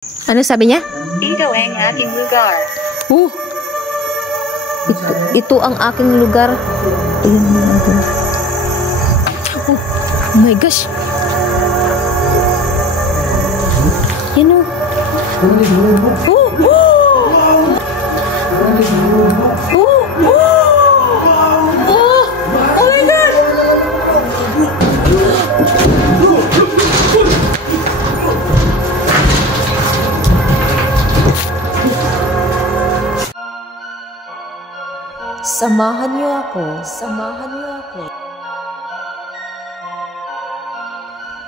Ano sabi niya? Ito ang aking lugar. Ito ang aking lugar. Oh my gosh. Yan o. Oh my God. Samahan niyo ako.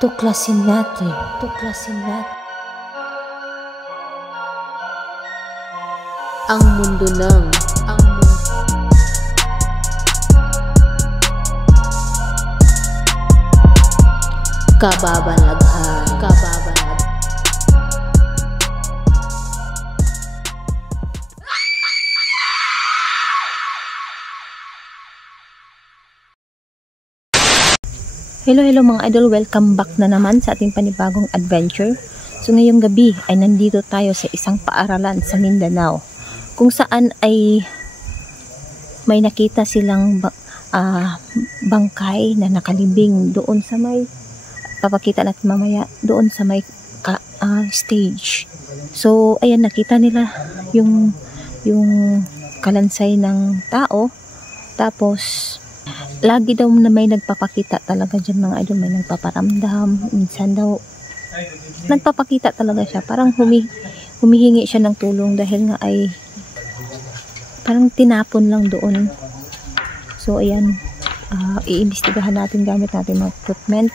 Tuklasin natin. Ang mundo ng kababalaghan. Hello mga idol, welcome back na naman sa ating panibagong adventure. So ngayong gabi ay nandito tayo sa isang paaralan sa Mindanao, kung saan ay may nakita silang bangkay na nakalibing doon sa may, papakita natin mamaya, doon sa may stage. So ayan, nakita nila yung kalansay ng tao. Tapos lagi daw na may nagpapakita talaga dyan mga idol, may nagpaparamdam, minsan daw nagpapakita talaga siya, parang humihingi siya ng tulong dahil nga ay parang tinapon lang doon. So ayan, iimbestigahan natin gamit natin mga equipment,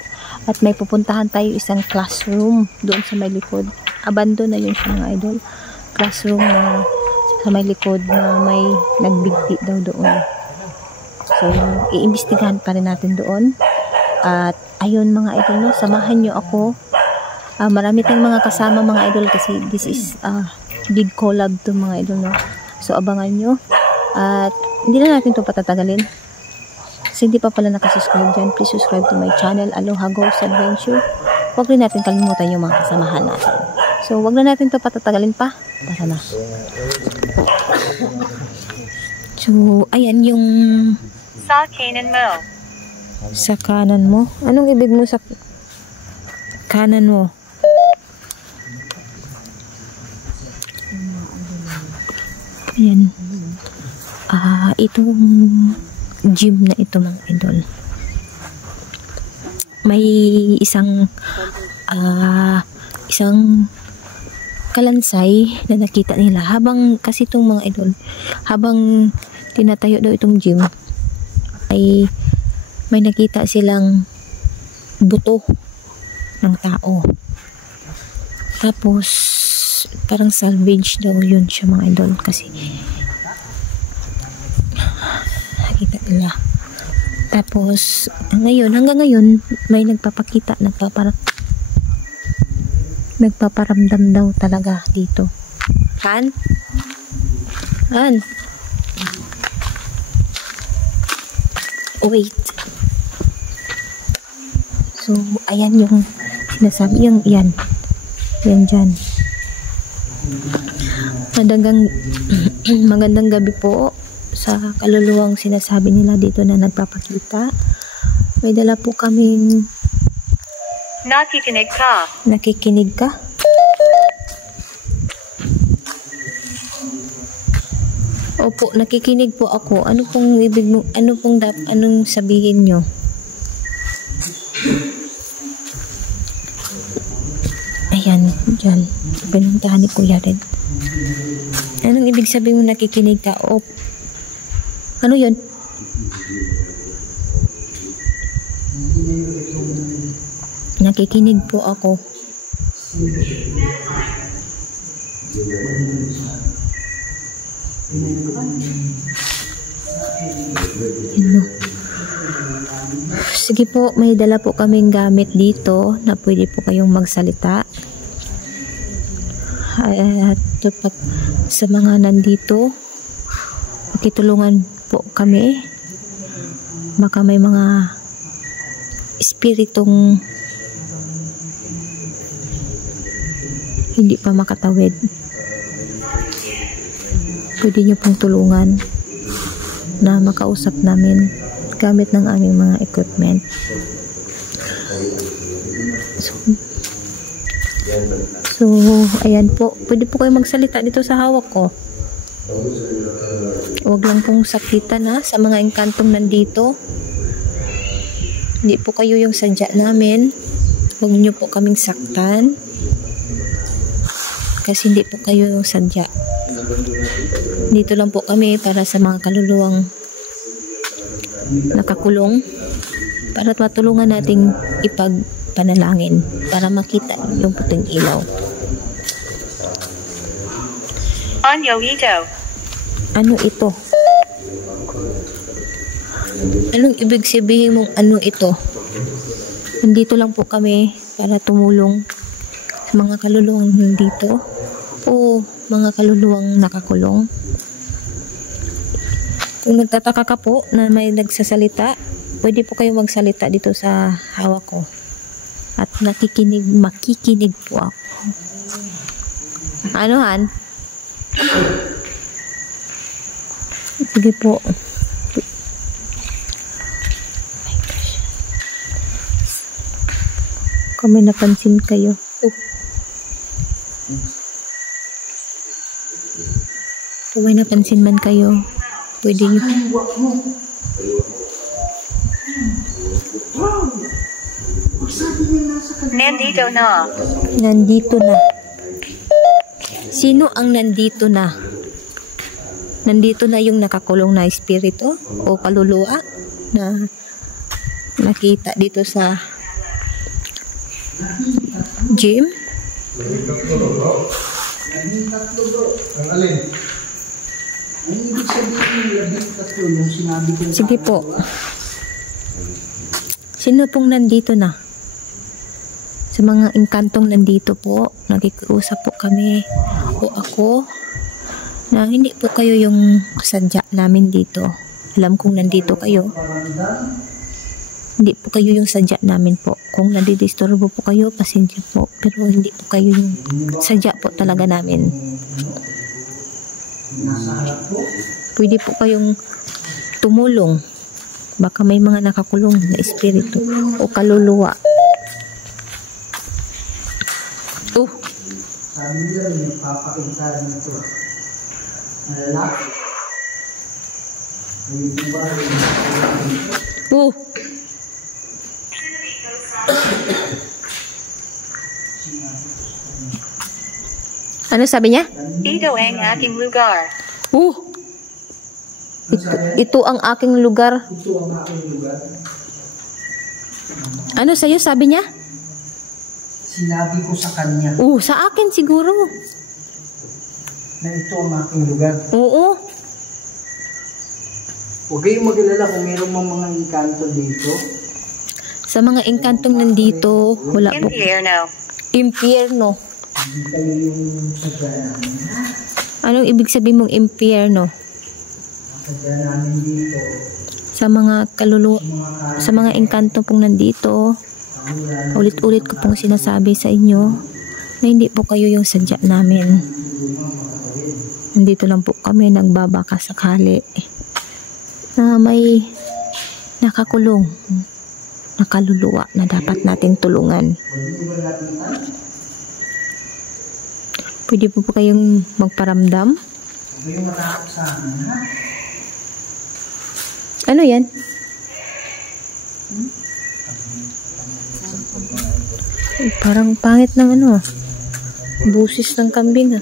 at may pupuntahan tayo isang classroom doon sa may likod. Abandon na yun siya mga idol, classroom na sa may likod na may nagbigti daw doon. So, iimbestigahan pa rin natin doon. At ayun mga idol, no, samahan nyo ako. Marami tayong mga kasama mga idol, kasi this is big collab to mga idol, no. So abangan nyo. At hindi na natin to patatagalin. Kasi hindi pa pala nakasubscribe dyan, please subscribe to my channel, Aloha Ghost Adventure. Huwag rin natin kalimutan yung mga kasamahan natin. So wag na natin to patatagalin pa. Tara na. So ayan yung Sa kanan mo. sa kanan mo. Anong ibig mo sa kanan mo? Ayan. Itong gym na ito mga idol, may isang kalansay na nakita nila habang, kasi itong mga idol, habang tinatayo daw itong gym, ay may nakita silang buto ng tao. Tapos parang salvage daw yun siya mga idol, kasi nakita nila. Tapos ngayon, hanggang ngayon may nagpapakita, nagpaparamdam daw talaga dito. Han? Wait. So ayan yung sinasabi, yan dyan. Magandang gabi po sa kaluluwang sinasabi nila dito na nagpapakita. May dala po kaming Nakikinig ka. Nakikinig ka? Opo, nakikinig po ako. Ano pong ibig mo, anong sabihin nyo? Ayan, dyan. Pinuntahan ni Kuya Red. Anong ibig sabihin mo nakikinig ka? O, ano yun? Nakikinig po ako. Ano? Sige po, may dala po kaming gamit dito na pwede po kayong magsalita. At sa mga nandito, makitulungan po kami. Baka may mga espiritong hindi pa makatawid, pwede nyo pong tulungan na makausap namin gamit ng aming mga equipment. So, ayan po. Pwede po kayo magsalita dito sa hawak ko. Huwag lang pong sakitan ha, sa mga engkantong nandito. Hindi po kayo yung sadya namin. Huwag niyo po kaming saktan. Kasi hindi po kayo yung sadya. Dito lang po kami para sa mga kaluluwang nakakulong. Para matulungan nating ipagpanalangin. Para makita yung puting ilaw. Anyo ito. Ano ito? Anong ibig sabihin mong ano ito? Nandito lang po kami para tumulong sa mga kaluluwang nandito o mga kaluluwang nakakulong. Kung nagtataka ka po na may nagsasalita, pwede po kayo magsalita dito sa hawak ko. At makikinig po ako. Ano, Han? Sige po. Kung may napansin kayo. Kung may napansin man kayo, pwede nyo. Nandito na. Nandito na. Sino ang nandito na? Nandito na yung nakakulong na espiritu o kaluluwa na nakita dito sa gym. Sige po. Sino pong nandito na? Sa mga engkantong nandito po, nakikiusap po kami o ako na hindi po kayo yung sadya namin dito. Alam kong nandito kayo. Hindi po kayo yung sadya namin po. Kung nadidisturbo po kayo, pasensya po. Pero hindi po kayo yung sadya po talaga namin. Pwede po kayong tumulong. Baka may mga nakakulong na espiritu o kaluluwa. Sabi nila may nagpapakita nito. Lalaki. Ano sabi niya? Ito ang aking lugar. Ito ang aking lugar. Ito ang aking lugar. Ano sa'yo sabi niya? Sinabi ko sa kanya Sa akin siguro. na ito ang aking lugar. Oo. Huwag kayong mag-alala kung mayroong mga engkanto dito. Sa mga engkantong nandito, wala po. Impierno. Impyerno. Hindi kayo yung sadya namin. Anong ibig sabihin mong impyerno? Ang sadya namin dito. Sa mga kaluluwa, sa mga engkanto pong nandito, ulit-ulit ko pong sinasabi sa inyo na hindi po kayo yung sadya namin. Nandito lang po kami nagbabaka sakali na may nakakulong na kaluluwa na dapat nating tulungan. Pwede po kayong magparamdam? Huwag kayong matakot sa amin, ha? Ano yan? Parang pangit ng ano, busis ng kambing.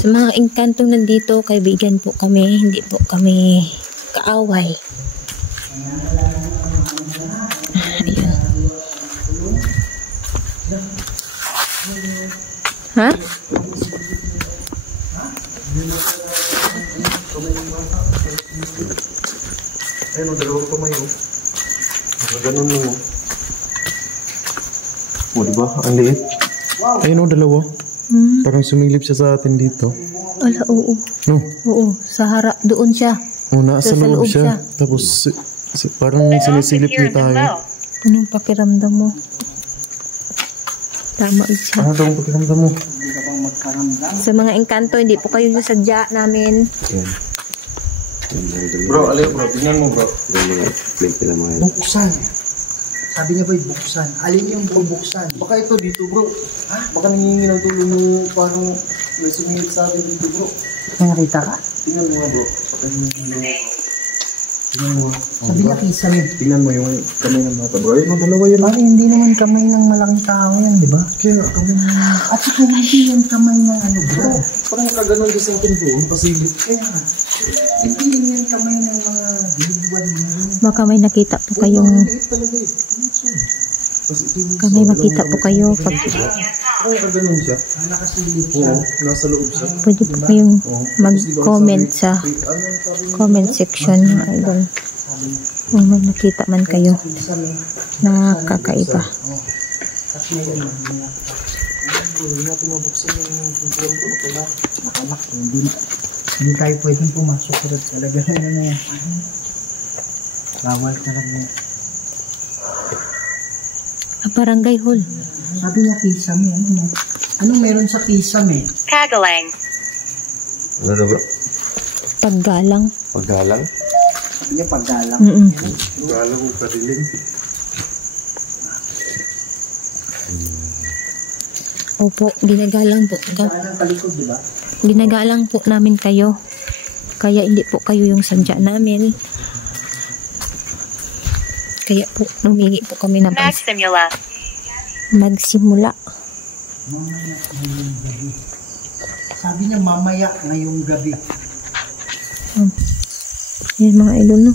Sa mga engkantong nandito, kaibigan po kami, hindi po kami kaaway. Ayun. Ha? Ayun, dalawang kamay, oh. Ganun lang, oh. O, diba? Ang liit. Ayun, oh, dalawa. Parang sumilip siya sa atin dito. Ala, oo. No? Oo, sa harap, doon siya. O, nasa Sa loob loob siya. siya. Tapos, parang sinisilip niya tayo. Anong pakiramdam mo? Tama siya. Ano daw ang pakiramdam mo? Hindi ka pang magkaramdam. Sa mga engkanto, hindi po kayo yung sadya namin. Yan. Bro, alin bro? Tingnan mo bro. Buksan. Sabi niya ba buksan? Alin yung bubuksan? Baka ito dito bro. Ha? Baka nangingi ng tulong yung parang may sumingit sa atin dito bro. May nakita ka? Tingnan mo nga bro. Baka nangingi ng tingnan mo. Sabi niya kisame. Tingnan mo yung kamay ng bata bro. Ayun, dalawa yun. Parang hindi naman kamay ng malaking tao yan, di ba? Kaya kamay ng... At saka hindi yung kamay ng ano bro. Parang nakaganon ka sa akin bro. Pasilip. Kaya nga. Hindi yun yung kamay ng mga bilibwan mo. Baka may nakita po kayong... Talaga eh. May makita po kayo pag Parang nakaganon siya. Nakasilip Oo, siya. nasa loob siya. pwede po kayong mag-comment sa comment section mga idol. Kung may nakita man kayo Kisame. na kakaiba. Tapos may ano. Hindi natin mabuksan yung pintuan ko pala. Nakalak. Hindi tayo pwedeng pumasok. Pero talaga na yan. Bawal talaga. Barangay Hall. Sabi niya kisame. Ano meron sa kisame? Kagalang. Ano na bro? Paggalang. Paggalang? Sabi niya paggalang. Paggalang ko kariling. Opo, ginagalang po. Paggalang palikod, di ba? Ginagalang po namin kayo. Kaya hindi po kayo yung sadya namin. Kaya po, humingi po kami ng Maximula. magsimula. Mamaya ngayong gabi. Sabi niya mamaya ngayong gabi. Yan mga idol, no?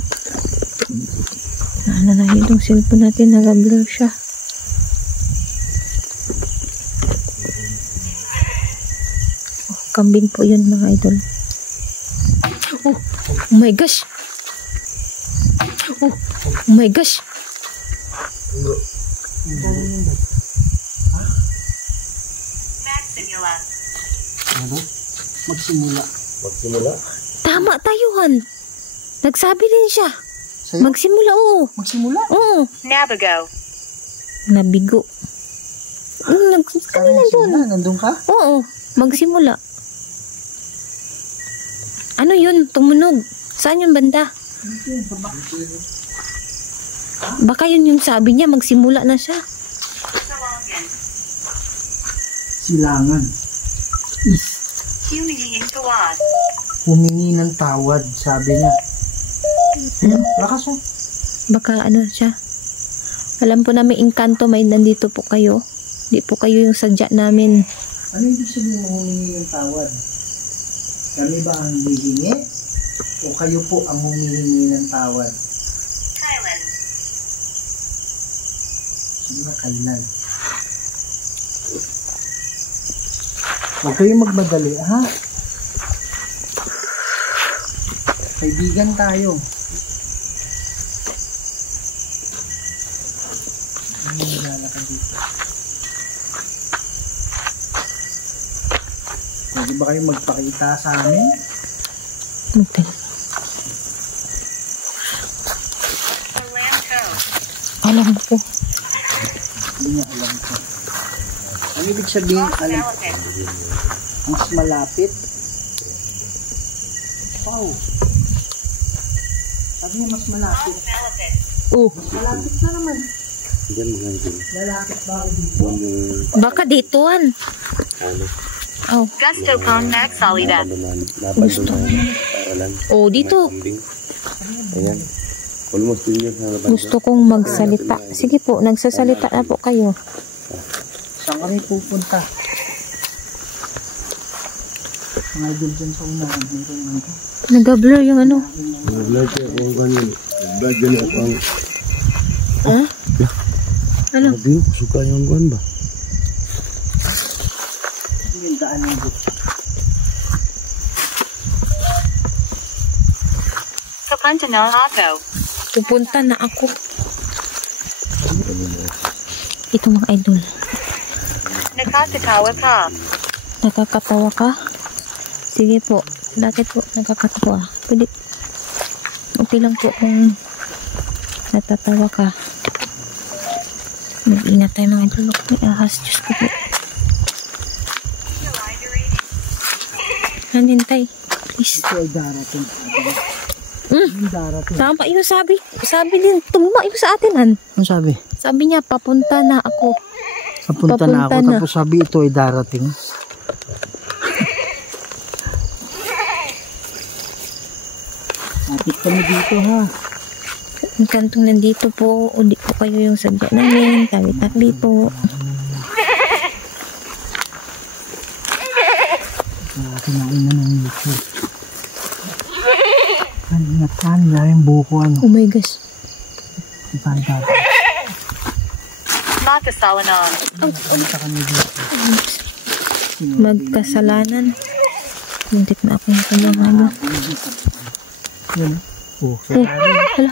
Ano na itong cellphone natin, nag-blur siya. Oh, kambing po yun mga idol. Oh my gosh! Oh my gosh! Maximula. Magsimula. Magsimula? Tama tayo, Han. Nagsabi din siya. Sa'yo? Magsimula, oo. Magsimula? Oo. Nabigo. Nabigo. Kami nandun. Nandun ka? Oo. Magsimula. Ano yun? Tumunog. Saan yung banda? Baka yun yung sabi niya. Magsimula na siya. Silangan. Is. Huminging tawad. Humingi ng tawad, sabi niya. Ayun, lakas oh. Baka ano siya. Alam po namin engkanto may nandito po kayo. Di po kayo yung sadya namin. Ano yung sabihin mo humingi ng tawad? Kami ba ang hihingi? O kayo po ang humihingi ng tawad? Kailan. Sino na kailan? Huwag kayong magmadali, ha? Kaibigan tayo. Ano yung lalakad dito? Pwede ba kayong magpakita sa amin? Okay. The lamppost. Alam ko. Hindi niya alam ko. Ano ibig sabihin Lost alam? elephant. Mas malapit? Wow. Sabi niya mas malapit. Lost elephant. Oh, Malapit na naman. Lalapit ba ako dito? baka dito, Han. Oh, Gusto kong magsalita. gusto. Oh, dito. Ayan. Almost 2 years na naman. Gusto kong magsalita. Sige po, nagsasalita na po kayo. Saan kami pupunta? Mga idol dyan sa unahan. Meron lang ito. Nag-blur yung ano. Nag-vlog siya kung ganyan. Nag-vlog ganyan ako ang... Ha? Ano? Sabi ko, suka yung guwan ba? Ito yung daan ng bus. Kapunta na ako. Pupunta na ako. Ito mga idol. Nakatatawa ka. Nakakatawa ka? Sige po. Bakit po nakakatawa? Pwede. Okay lang po kung natatawa ka. Mag-ingat tayo mga idol. May ahas. Diyos ko po. Handin tayo. Please. Ito ay darating. Yung darating. Tama yung sabi. Sabi din. Tumuma yung sa atin, Han. Ano sabi? Sabi niya, papunta na ako. Papunta na ako. Papunta na. Tapos sabi ito ay darating. Lapit kami dito ha. Ang kantong nandito po. O di po kayo yung sadya namin. Tabi-tabi po. Kinain na ng YouTube. Ingat ka, nila yung buko ano. Oh my gosh. Ipanda. Makasalanan. Punta kami dito. Magkasalanan. Muntik na ako yung kanyang Yun. Oh, Oh, Ferrari. hala.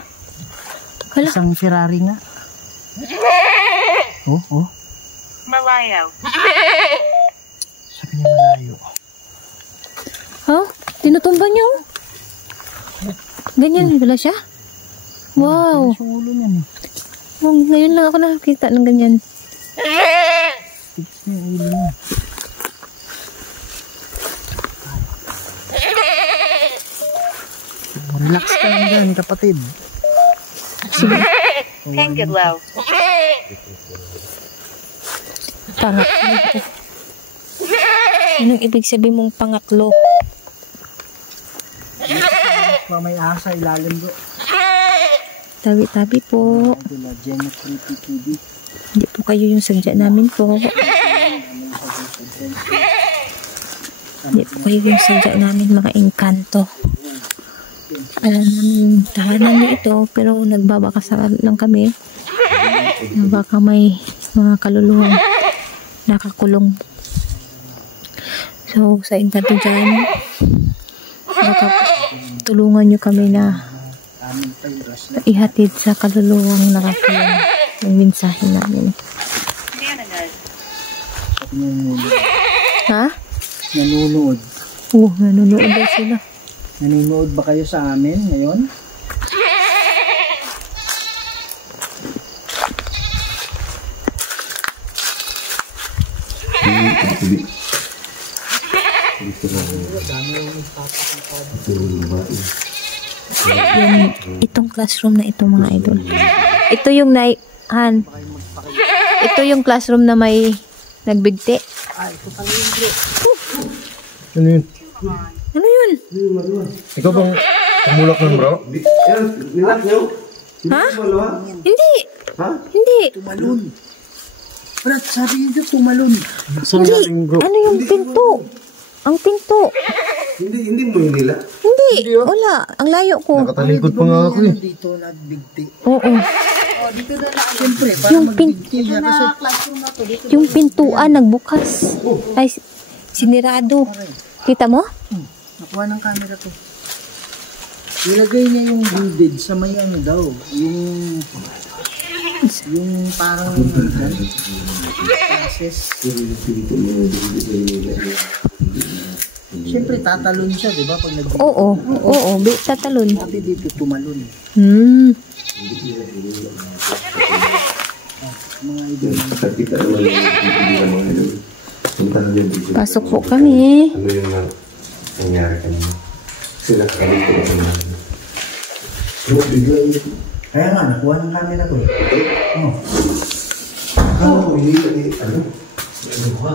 Hala. Isang Ferrari nga. Oh. Malayo. Sabi niya malayo. Ha? Tinutumba niyo? Ganyan pala siya? Wow. Sa ulo niyan eh. Oh, ngayon lang ako nakakita ng ganyan. Tips niya yung ulo niya. Relax ka lang dyan, kapatid. Sige. Pangidlo. Pangat. Anong ibig sabihin mong pangatlo? Kung may asa, ilalim do. Tabi-tabi po. Dila, Jenna Creepy TV. Hindi po kayo yung sadya namin po. Hindi po kayo yung sadya namin, mga engkanto. Alam namin tahanan niyo ito, pero nagbabakasakal lang kami. Na baka may mga kaluluwang nakakulong. So, sa engkanto dyan, baka tulungan nyo kami na ihatid sa kaluluwang nakakulong yung mensahe namin. Bananas. Sabi niya yung ulo. Ha? Nanunood. Nanonood daw sila. Nanonood ba kayo sa amin ngayon? Yung, itong classroom na ito mga idol. Ito yung ito yung classroom na may nagbigti. Ano yun? Ano yun? Ikaw bang tumulak nun, bro? Yan, nilak niyo. Ha? Malawa. Hindi. Ha? Hindi. Tumalon. Brad, sabi niyo tumalon. Hindi. Ano yung pinto? Ang pinto. Hindi mo yung nila. Hindi. Wala. Ang layo ko. Nakatalikod pa nga ako eh. Dito nagbigti. Oo. Siyempre, para Yung magbigti niya kasi Yung pintuan nagbukas. Ay, sinirado. Kita mo? nakuha ng camera ko. Ilagay niya yung vivid sa may ano daw. Yung parang classes. Siyempre tatalon siya, di ba? Pag nag Oo. Tatalon. Sabi dito tumalon. Mga idol. Kita naman yung mga idol. Punta na yung video. Pasok po kami. Ano yung nangyari kanina? Sila kami ko na kanina. Kaya nga, nakuha ng camera ko eh. Hindi. Ano? Ano ba?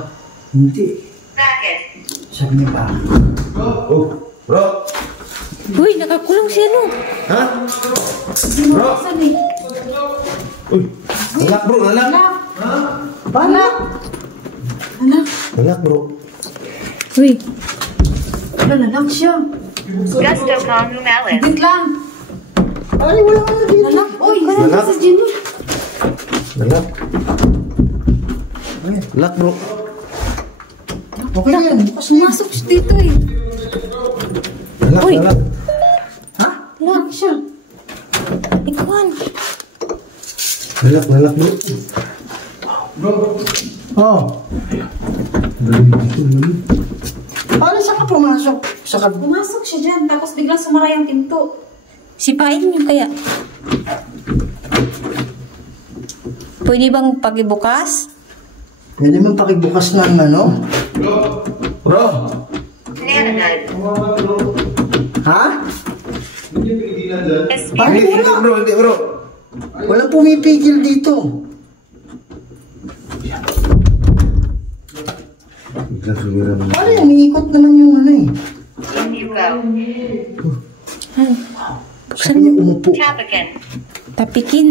Hindi. Bracket. Sabi niya ba? Bro! Uy, nakakulong siya no. Ha? Bro! Uy! Nalak bro! Nalak! Balak! Nalak bro! Uy, Nalak siya. Gusto kong umalis. Wait lang. Ay, wala ka na dito. Nalak. Uy, Nalak! sa Jenny. Nalak! Nalak bro! Okay yan, bukas na yan. Pumasok siya dito eh. Nalak! Uy. Nalak! Nalak siya. ikawan. Nalak! Nalak bro! Oh. Paano saan ka pumasok? Sa kab... Pumasok siya dyan, tapos biglang sumakay ang pinto. Sipain niyo kaya. Pwede bang pakibukas? Pwede mo pakibukas ng ano? Bro! Banana nut. Ha? Asparagus. Hindi bro, hindi bro. Walang pumipigil dito. Biglang sumira mo. Pare, umiikot naman yung ano eh. In you go. Sabi niya umupo. Tap again. Tapikin.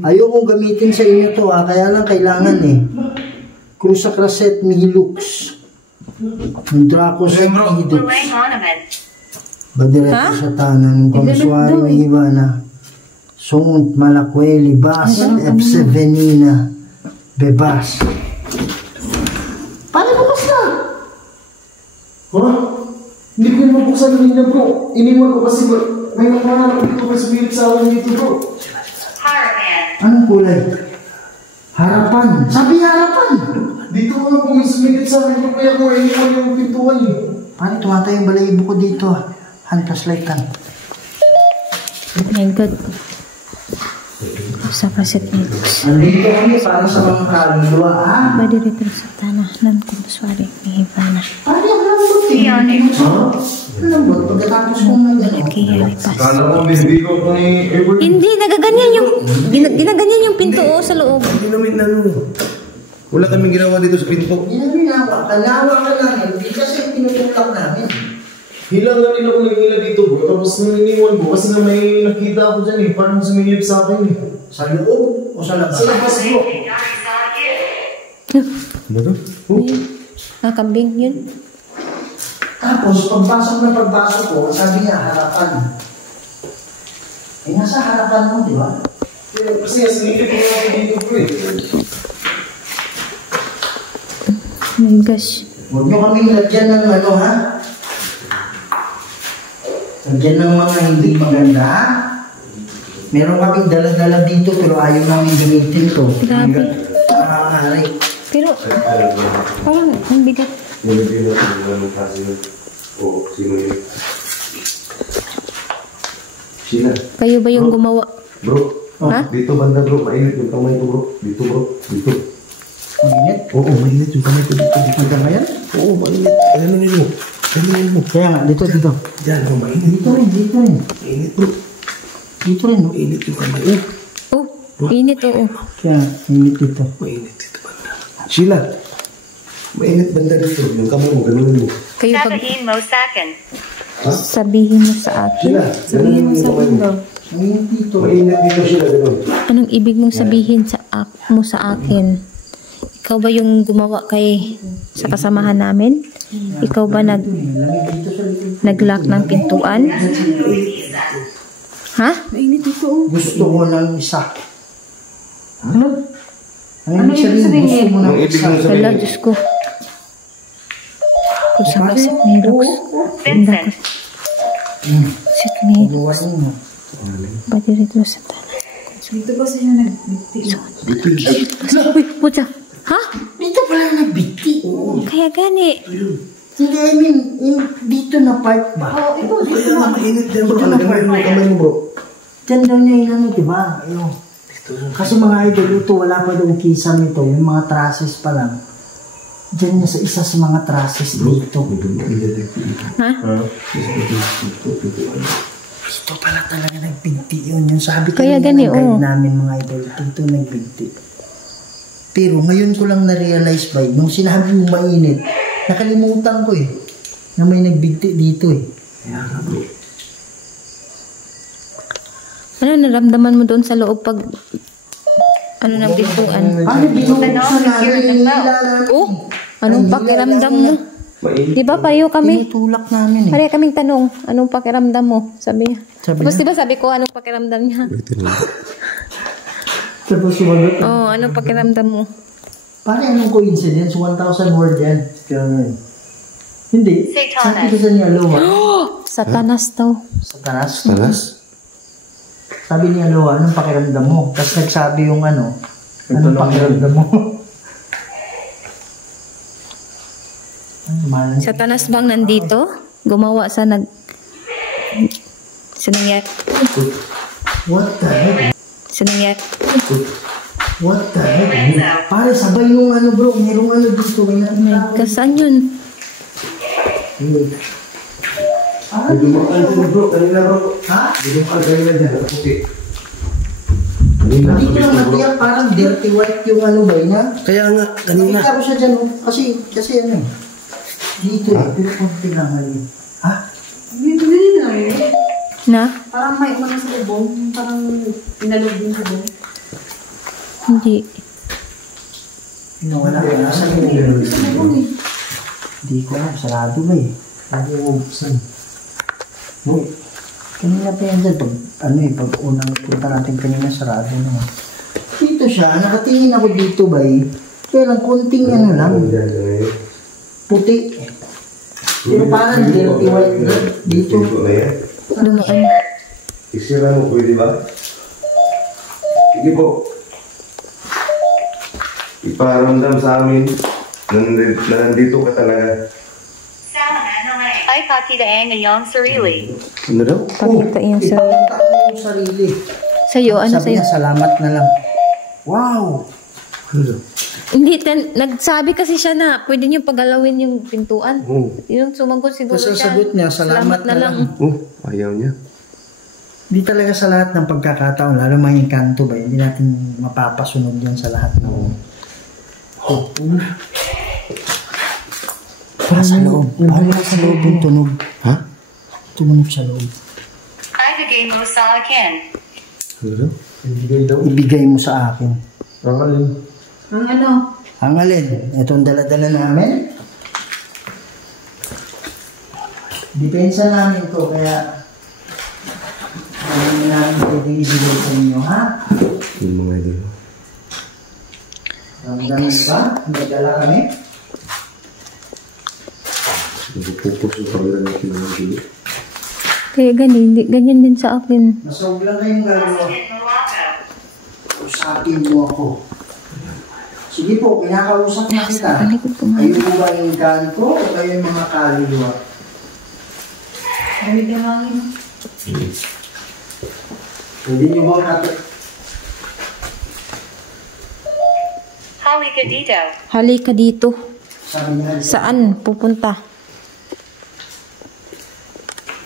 Ayokong gamitin sa inyo to ha, kaya lang kailangan eh. Cruza Craset Mihilux. Yung Dracos Mihidux. Boomerang ornament. Badireto sa tanan ng Komiswari Mihibana. Sungot Malakweli Bas Ebsevenina Bebas. Paano bukas na? Ha? Hindi ko naman buksan ng niya bro. Iniwan ko kasi may nakanap dito may sumilip sa akin dito bro. Harapan. Anong kulay? Harapan. Sabi harapan. Dito nga po may sumilip sa akin bro. Kaya ko iniwan yung pintuan eh. Paano tumatay yung balayibo ko dito ah? Hantas like kan. Oh my God. Sa kaset nito. Nandito kami para sa mga kaluluwa ah. Badireto sa tanah ng Komiswari Mihibana. Paano yung lambot eh? Beyond Lambot. Pagkatapos kong nagano. Kaya pas. Kala mo, binibigo ko ni Edward. Hindi, nagaganyan yung ginaganyan yung pinto sa loob. Hindi namin ano. Wala kaming ginawa dito sa pinto. Hindi na binawa. Kanawa ka lang. Hindi kasi pinutulak namin. Hilang na rin ako naghila dito bro. Tapos nang iniwan ko kasi na may nakita ako dyan eh. Parang sumilip sa akin eh. Sa loob o sa labas? Sa labas bro. Ano to? Kambing yun. Tapos, pagpasok ko, sabi niya, harapan. Eh, nasa harapan mo, di ba? Kasi sumilip ko ako dito bro eh. Oh my gosh. Huwag nyo kaming lagyan ng ano, ha? Lagyan ng mga hindi maganda, ha? Meron kaming dala-dala dito, pero ayaw namin gamitin to. Grabe. Nakakahari. Pero, parang ang bigat. Binibigo ko ng klase yun. Oo, sino yun? Sheila. Kayo ba yung gumawa? Bro. Ha? Dito banda bro. Mainit yung kamay ko bro. Dito bro. Dito. Mainit. Oo, mainit yung kamay ko dito. Hanggang ngayon? Oo, mainit. Ano mo? Ano mo? Kaya nga, dito. Diyan, oh, mainit. Dito rin. Mainit bro. Dito rin, no? Mainit yung kamay. Oh, Oh, init oo. Kaya, mainit dito. mainit dito banda. Sheila. Mainit banda dito. Yung kamay mo, ganun mo. Kayo pag Sabihin mo second. sabihin mo sa akin. Sheila, ganun yung kamay mo. Mainit dito. Mainit dito Sheila, ganun. Anong ibig mong sabihin mo sa akin? Ikaw ba yung gumawa kay sa kasamahan namin? Ikaw ba nag-lock ng pintuan? Ha? Mainit dito oh. Gusto ko ng isa. Ano? Ano ibig sabihin? Gusto mo ng Ang ibig isa. mong Wala, sabihin. Diyos ko. Kung sa kasit ni Rox. Vincent. Kasit ni Iwasin mo. Badireto sa tanah. Dito ba siya nag-bigti? Uy, putya. Ha? Dito pala nagbiti. Kaya gani. Hindi, I mean, dito na part ba? Oh, ito. Dito Kaya na. mainit yan bro. Ano kamay mo bro? Diyan daw niya inano, di ba? Ayun. Kasi mga idol, ito wala pa daw kisam nito. Yung mga trusses pa lang. Diyan niya sa isa sa mga trusses dito. Ha? Dito pala talaga nagbinti yun. Yung sabi Kaya kanina gani, ng guide oh. namin mga idol, dito nagbinti. Pero ngayon ko lang na-realize ba, nung sinabi mo mainit, nakalimutan ko eh, na may nagbinti dito eh. Ano naramdaman mo doon sa loob pag ano ng pintuan? Ano, binuksan namin, hinila namin. Oh, anong pakiramdam mo? Mainit. Di ba pareho kami? Tinutulak namin eh. Pareho kaming tanong, anong pakiramdam mo? Sabi niya. Sabi Tapos niya? di ba sabi ko, anong pakiramdam niya? Tapos sumagot. Oh, anong pakiramdam mo? Pare, anong coincidence? 1,000 word yan. Kaya nga yun. Hindi. Satanas. Sabi ko sa niya, Aloha. Satanas daw. Satanas. Talas? Sabi niya, Aloha, anong pakiramdam mo? Tapos nagsabi yung ano, anong pakiramdam mo? Ano man? Satanas bang nandito? Gumawa sa sa nangyari. What the heck? Sa nangyari. What the heck? Renzo. Pare, sabay nung ano bro, merong ano dito. May Saan yun? May dumaan din bro, kanina bro. Ha? May dumaan kanina dyan, ang puti. Kanina, Hindi ko lang matiyak, parang dirty white yung ano ba niya. Kaya nga, kanina. Nakita ko siya dyan, oh. Kasi ano eh. Dito eh, pero kung pinangali. Ha? Dito din na eh. Na? Parang may umano sa bubong. Parang pinalog din sa bubong. Hindi. Nawala ko na sa bubong. Sa bubong eh. Hindi ko alam, sarado ba eh. Ano yung buksan? No. Kanina pa yan dyan, pag unang punta natin kanina, sarado naman. Dito siya, nakatingin ako dito ba eh. Kaya lang, konting ano lang, puti. Pero parang dirty white na dito. Dito na yan. Dumaan. Isira mo, pwede ba? Sige po. Iparamdam sa amin na nandito ka talaga. Ay, pakita ang iyong sarili. Ano daw? Pakita yung sa... Ipakita mo yung sarili. Sa'yo, ano Sabi sa'yo? niya, salamat na lang. Wow! Ano daw? Hindi, nagsabi kasi siya na pwede niyo pagalawin yung pintuan. Oo. Yung sumagot siguro Tapos siya. sagot niya, salamat na lang. Oh, ayaw niya. Hindi talaga sa lahat ng pagkakataon, lalo mga engkanto ba, hindi natin mapapasunod yan sa lahat ng... Parang sa loob. Parang sa loob yung tunog. Ha? Tumunog sa loob. Ibigay mo sa akin. Ano daw? Ibigay daw. Ibigay mo sa akin. Ang alin? Ang ano? Ang alin? Itong dala-dala namin. Depensa namin to, kaya hindi namin pwedeng ibigay sa inyo, ha? Yung mga idol. Ramdamin ba? May dala kami? Nagpupus yung camera natin ng mga Kaya ganyan din sa akin. Masawag lang kayong gagawa. Usapin mo ako. Sige po, pinakausap na kita. Kayo po ba yung kanto o kayo yung mga kaluluwa? Damit yung hangin. Hindi nyo ba natin? Halika dito. Halika dito. Sabi niya, Saan pupunta?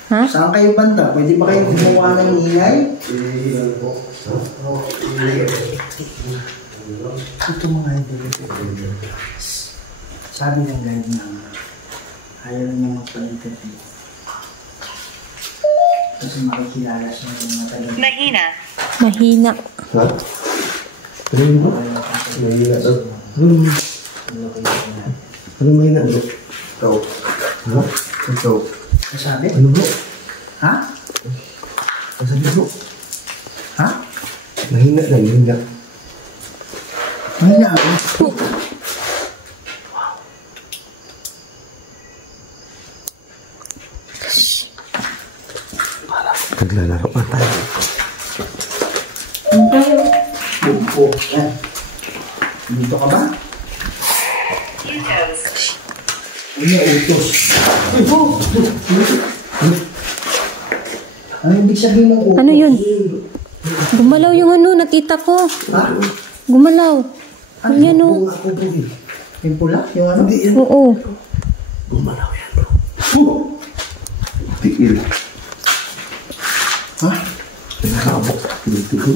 Ha? saan kayo banda? Pwede ba kayo gumawa ng ingay? Ito mga idol. Sabi ng guide na ayaw niya magpalitan dito. Kasi makikilala siya ng matagal. Mahina. Mahina. Ha? Ano yun ba? Mahina daw. Ano mahina bro? Ikaw. Ha? Ikaw. Sabi? Ano bro? Ha? Sabi bro? Ha? Mahina lang, mahina. Mahina ako. Naglalaro pa tayo. Bumpo. Yan. Dito ka ba? Utos. Ano utos? Ano ibig sabihin ng utos? Ano yun? Gumalaw yung ano, nakita ko. Ha? Gumalaw. Ano Yan o. ako bro? Yung pula? Yung ano? Oo. Gumalaw yan bro. Tiil. Ha? Nakabok. Tinitigo.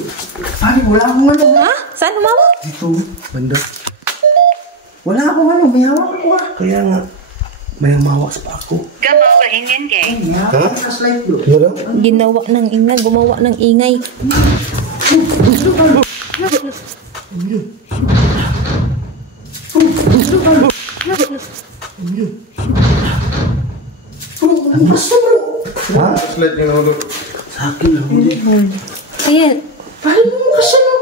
Ay, wala akong ano. Ha? Saan humawak? Dito. Banda. Wala akong ano. May hawak ako ah. Kaya nga. May mawak sa ako. Gabawa ingin gay. May hawak sa slide bro. Ano daw? Ginawa ng ingay, gumawa ng ingay. Bro, ano basta bro? Ha? Slide yung nahulog. Sa akin nahulog. Ayan. Paano mo kasi no?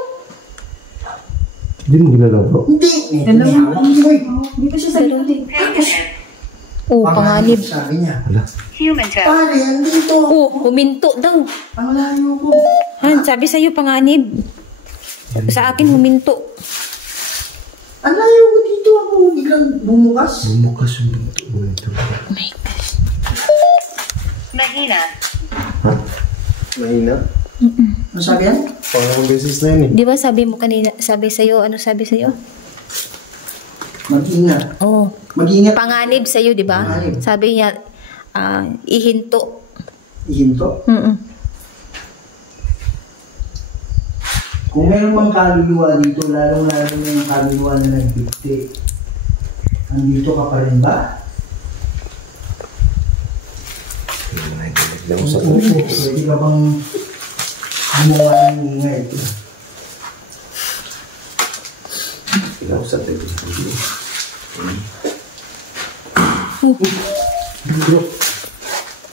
Hindi mo ginalaw bro. Hindi. May hawak bro. Hindi pa siya sabi. Paganib. Oo, panganib. Sabi niya. Wala. Human toe. Pare, andito. Oo, huminto daw. Ang layo ko. Han, sabi sa'yo panganib. Sa akin huminto. Ang layo ko dito ako. Biglang bumukas. Bumukas yung binto mo ito. Oh my gosh. Mahina. Ha? Mahina? Mm-mm. Ano sabi yan? Pangalawang beses na yun eh. Di ba sabi mo kanina, sabi sa'yo, ano sabi sa'yo? Mag-ingat. Oo. Mag-ingat. Panganib sa'yo, di ba? Panganib. Sabi niya, ihinto. Ihinto. Mm-mm. Kung meron mang kaluluwa dito, lalong-lalo na yung kaluluwa na nagbigti. Andito ka pa rin ba? Nag-usap Oo, pwede ka bang gumawa ng ingay? Nag-usap ito.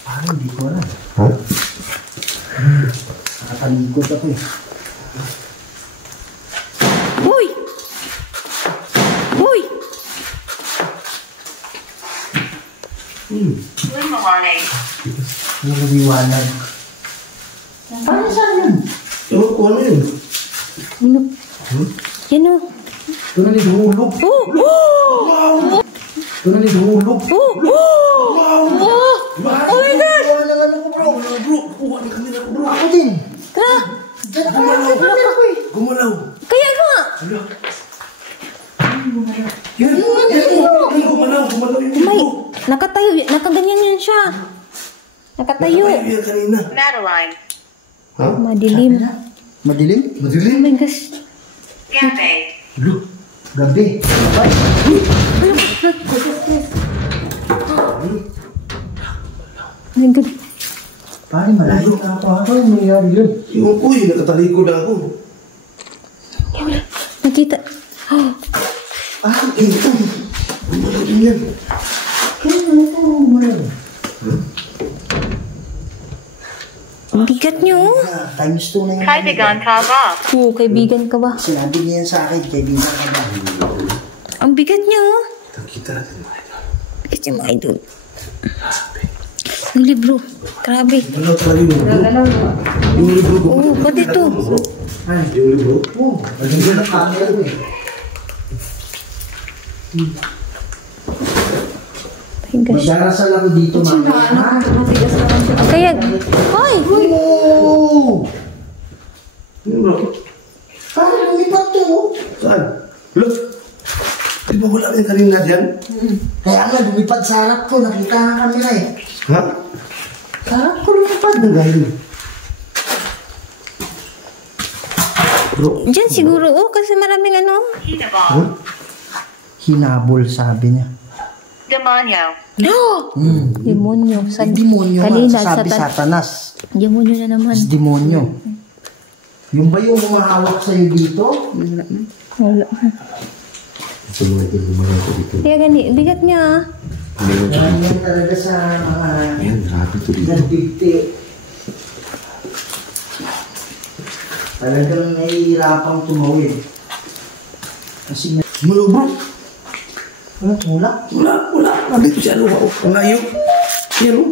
Parang hindi ko alam. Ha? Nakatalikod ako eh. Uy! Uy! Lumalane. Hindi ko liwanag. Parang saan yun? Ewan ko ano yun? Ano? Yan o. Ito na ni Duhulog. Oh! Oh! Ito na ni Duhulog. Oh! Oh! Oh! Oh my God! Liwanag ano ko bro? Bro, kuha ni kanina ko bro. Ako din. Ah! Diyan ako camera ko eh. Gumalaw. Kaya nga! Yan, gumalaw yung May, bro. nakatayo, nakaganyan yan siya. Nakatayo. Yan kanina. Madeline. Ha? Madilim. Madilim? Oh Madilim? my gosh. Gabi. Look. Gabi. Oh my God. Pare, malayo na ako. Ano yung nangyari yun? Yung uy, nakatalikod na ako. Nakita. Oh, Ah, ito. Gumalaw din yan. Kaya ano ito? Malayo. ang bigat niyo. Times 2 na yung Kaibigan ka ba? Oo, kaibigan ka ba? Sinabi niya yan sa akin, kaibigan ka ba? Ang bigat niyo. Kita natin mga ito. Bigat niyo mga idol. Ang libro. Grabe. Gumalaw tayo yung libro. Yung libro ko. Oo, pati ito. Ay, Yung libro. oo. Maganda na camera ko eh. My gosh. Magdarasal ako dito, mamaya. Kaya, hoy! Oo! Yung bro. Parang lumipat to. oh. Saan? Look. Di ba wala yung kanina dyan? Kaya nga, lumipad sa harap ko. Nakita ng camera eh. Ha? Sa harap ko lumipad. Ano galing? Bro. Diyan siguro, oh, kasi maraming ano. Hinabal. Hinabol, sabi niya. Demonyo. Oh! Demonyo. Sa, Demonyo kanina, nga, sabi Satanas. Demonyo na naman. Mas demonyo. Yung ba yung humahawak sa'yo dito? Wala. Ito mga ito gumalaw ko dito. Kaya gani, bigat niya ah. Yan yan talaga sa mga Ayan, grabe ito dito. nagbigti. Talagang nahihirapang tumawid. Kasi Gumalaw bro. wala tulak. Wala. Nandito siya. Ang layo. Yan o.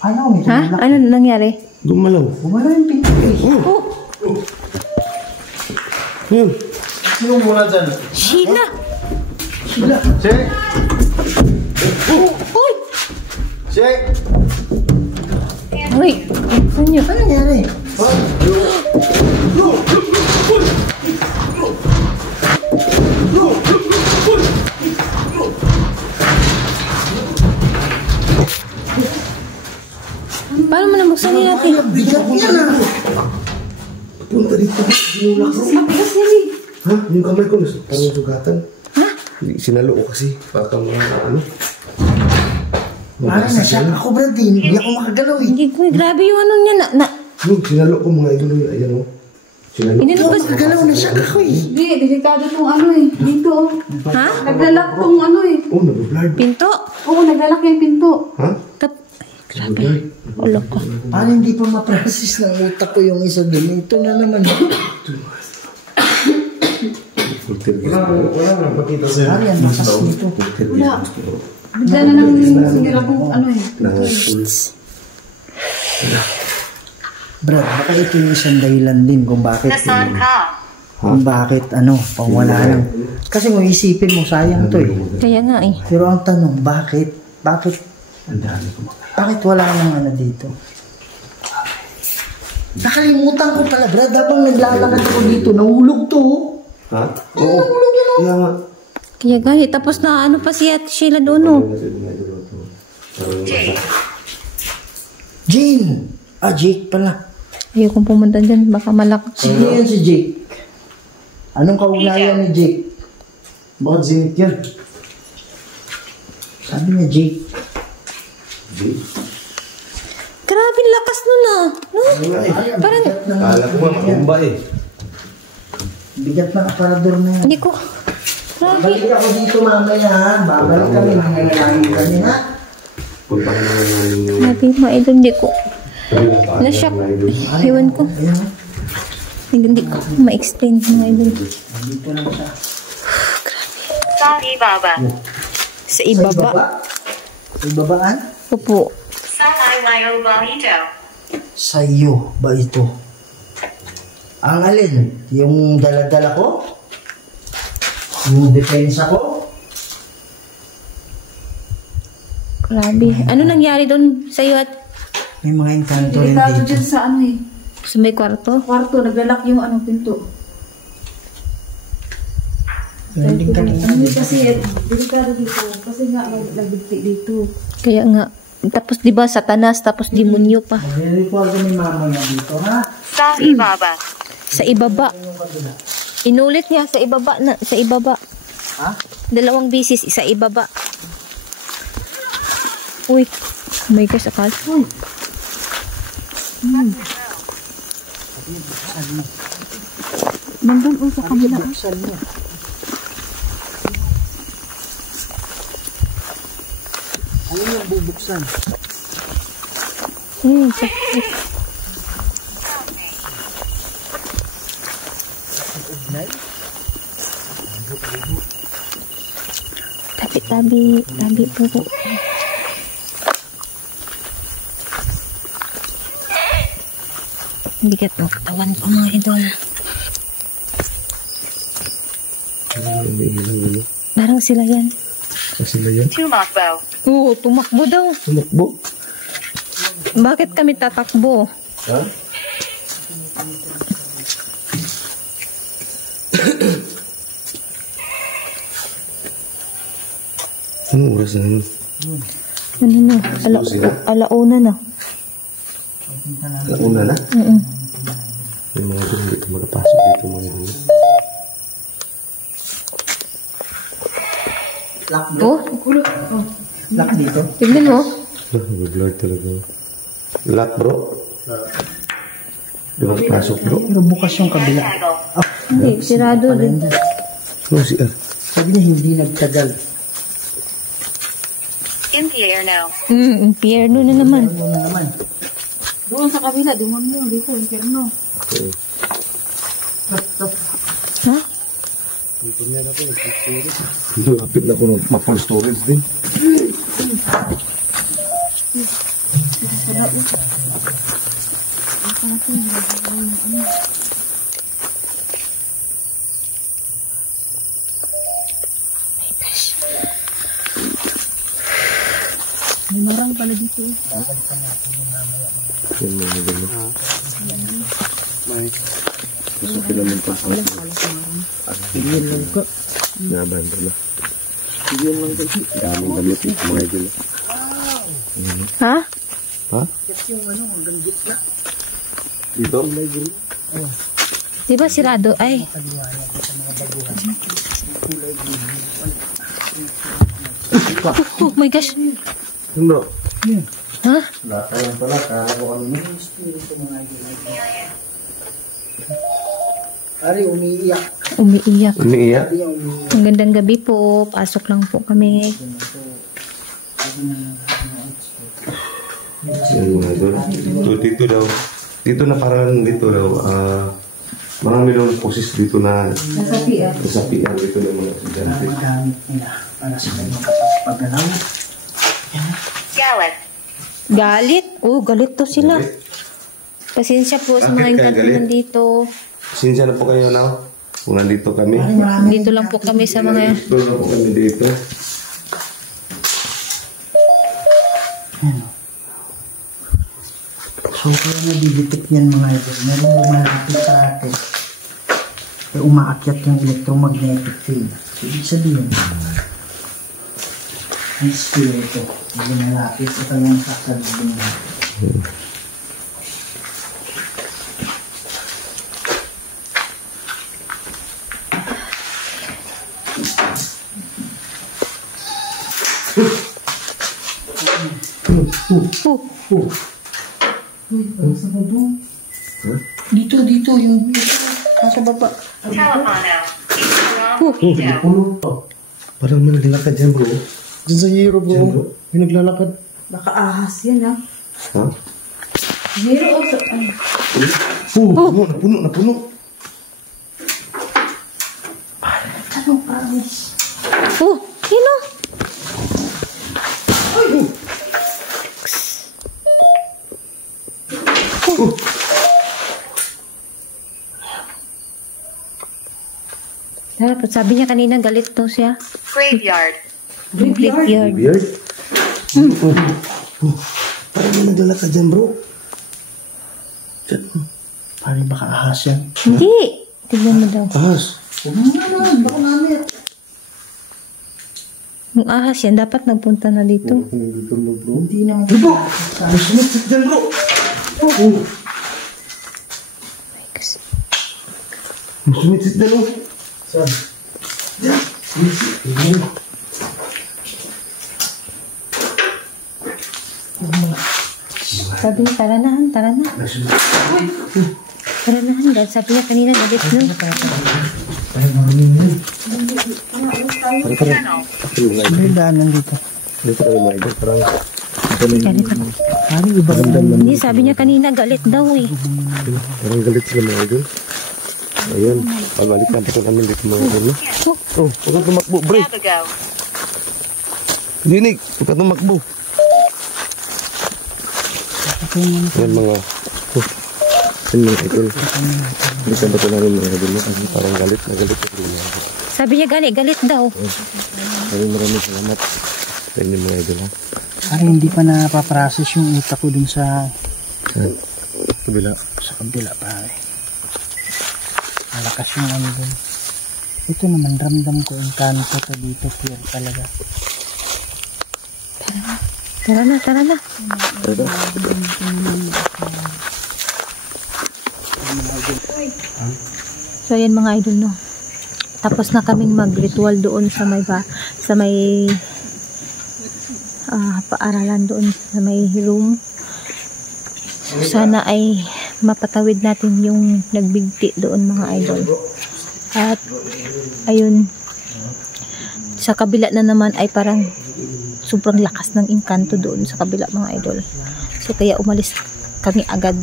Ayaw, may Ha? tumulak. Ano nangyari? Gumalaw. Gumalaw yung pinto eh. Oh! Yan. Sino muna dyan? Sheila! Check! Uy! Check! Uy! Saan yun? Ano nangyari? Paano mo nabuksan niya natin? Bigat yan ah. Punta dito. Ginulak bro. Mabigas niya eh. Ha? Yung kamay ko. Parang sugatan. Ha? Sinalo ko kasi. Baka mga ano. Parang nasyak ako bro din. Hindi ako makagalaw eh. Hindi ko, grabe yung ano niya na Yung sinalo ko mga idol. Ayan o. Sinalo Hindi Inilabas. ako makagalaw. Nasyak ako eh. Hindi, delikado tong ano eh. Dito. Ha? Naglalak tong ano eh. Oh, nag-blurred. Pinto? Oo, naglalak yung pinto. Ha? Tap. Grabe. Ulo ko. Parang hindi pa ma-process ng utak ko yung isa din. Ito na naman. Wala na. Pakita sa'yo. Parang yan, bakas nito. Wala. Bigla na nang sinira kong ano eh. Pulse. Brad, baka ito yung isang dahilan din kung bakit. Nasaan ka? Kung bakit pang wala lang. Kasi kung isipin mo, sayang to eh. Kaya nga eh. Pero ang tanong, bakit? Bakit wala nang ano dito? Nakalimutan ko pala, Brad. Habang naglalakad ako dito, nahulog to. Ha? Oo. Kaya nga. Kaya galit. Tapos na ano pa si Ate Sheila doon, no? Jane! Ah, Jake pala. Ayokong pumunta dyan. Baka malak. Sino yan si Jake? Anong kaugnayan ni Jake? Bakit zinit yan? Sabi niya, Jake. Grabe, lakas nun ah. No? Parang, Kala ko nga makumba eh. Bigat na aparador na yan. hindi ko. Grabe. Balik ako dito mamaya, ha? Babalik kami, nangyayari kami, ha? Punta ka naman namin yung... Grabe, maidol. Hindi ko. Na-shock. Ewan ko. Ayan, Hindi ko ma-explain mga idol. dito lang siya. Sa ibaba. Sa ibaba. Sa ibabaan? Opo. Sa iwayo bahito. Sa iyo ba ito? Ang alin? Yung dala-dala ko? Yung depensa ko? Grabe. Ano nangyari doon sa iyo at May mga engkanto rin Delikado dito. dyan sa ano eh. sa may kwarto? Kwarto, naglalak yung ano, pinto. Hindi ka Ano kasi, delikado dito. Kasi nga, nagbigti dito. Kaya nga. Tapos di ba satanas, tapos demonyo pa. Mag-record ni mama niya dito, ha? Sa ibaba. Sa ibaba. Inulit niya sa ibaba na, sa ibaba. Ha? 2 bisis, sa ibaba. Uy. Oh my gosh, akal. Uy. Nandun sa kanila. Buksan niya. Ano yung bubuksan? Sakit. Tabi po. Bigat ng katawan ko mga idol. Parang sila yan. Sila yan? Tumakbo. Oo, tumakbo daw. Tumakbo? Bakit kami tatakbo? Ha? Anong oras na yun? Ano na? Alauna na. Nauna na? Yung mga doon, hindi ka magpasok dito mga doon. Lock bro? Oh, Lock dito? tignan mo. Nag-blur talaga. Lock bro? Di ba pasok bro? Pero bukas yung kabila. Hindi, sirado din. Ano si Al? Sabi niya hindi nagtagal. In the air now. Impyerno na naman. Ano na naman? Doon sa kabila, demonyo. Dito, inferno. Ha? Dito, lapit na ako ng mapang storage din. May marang pala dito. Yan mga ganun. Gusto ko naman pa sa Tigil lang ko. nabanda na. Tigil lang ko. Daming damit mga idol. Ha? Ha? Yung ano, hanggang gitna. Dito? Di ba sirado? Ay. Oh my gosh. Ano? Ha? Lata lang pala, kala ko kanina. Ari, umiiyak. Umiiyak. Umiiyak? Ari, umiiyak. Ang gandang gabi po. Pasok lang po kami. Yan mga idol. Dito daw. Dito na parang dito daw. Marami daw poses dito na nasapian dito ng mga estudyante. Magamit nila para sa kanyang kapag-pagalaw. Galit. Galit? Oh, galit to sila. Pasensya po sa mga Bakit kaya engkanto galit? nandito. Sinsya na po kayo na. Kung nandito kami. Ari, marami. Dito lang po kami sa mga... Dito na po kami dito. So, kaya nadidetect niyan mga idol. Meron lumalapit sa atin. Kaya umaakyat yung electromagnetic field. So, ibig sabihin, ang spirito, hindi nalapit sa kanyang sasabihin niya. Nasa baba. Dito, yung nasa baba. Telefono. Incognito. Puno to. Parang may naglalakad dyan, bro. Diyan sa hero bro. May naglalakad. Nakaahas yan ha. Ha? Zero o sa ano? Napuno. Tanong, promise. Oh, yun o. Dapat sabi niya kanina galit daw siya. Graveyard. Graveyard. Beard? Parang may naglalakad dyan, bro. Diyan. Parang baka ahas yan. Hindi. Tignan mo daw. Ahas. Baka namin. Yung ahas yan, dapat nagpunta na dito. Hindi naman. Bro! May sumisit dyan, bro. May sumisit dyan, oh. Saan? Sabi niya, tara na. Tara na, dahil sabi niya kanina galit no. Channel. May daanan dito. Dito tayo mga idol. Parang Galit ako. Parang iba Hindi, sabi niya kanina galit daw eh. parang galit sila mga idol. Ayun. Pabalik na pa namin dito mga idol. Oh, huwag kang tumakbo. Break. Navigo. Dinig. Huwag kang tumakbo. Ayan mga. Ayan mga idol. Balik na pa namin mga idol. Kasi parang galit na galit. Sabi niya galit daw. Maraming salamat sa inyo mga idol. Ha? Parang hindi pa napaprocess yung utak ko dun sa Kabila. kabila pare. Malakas yung ano dun. Ito naman ramdam ko yung kanto to dito clear talaga. Tara na. So ayan mga idol no. Tapos na kaming mag-ritual doon sa may paaralan doon sa may room. So, sana ay mapatawid natin yung nagbigti doon mga idol. At ayun, sa kabila na naman ay parang sobrang lakas ng engkanto doon sa kabila mga idol. So kaya umalis kami agad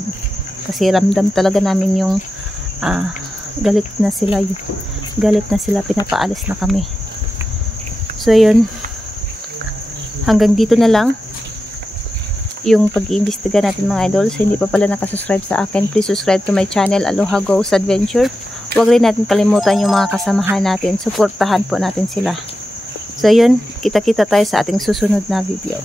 kasi ramdam talaga namin yung galit na sila, pinapaalis na kami. So ayun, hanggang dito na lang yung pag-iimbestiga natin mga idol. So hindi pa pala nakasubscribe sa akin, please subscribe to my channel Aloha Goes Adventure. Huwag rin natin kalimutan yung mga kasamahan natin, suportahan po natin sila. So yun, kita-kita tayo sa ating susunod na video.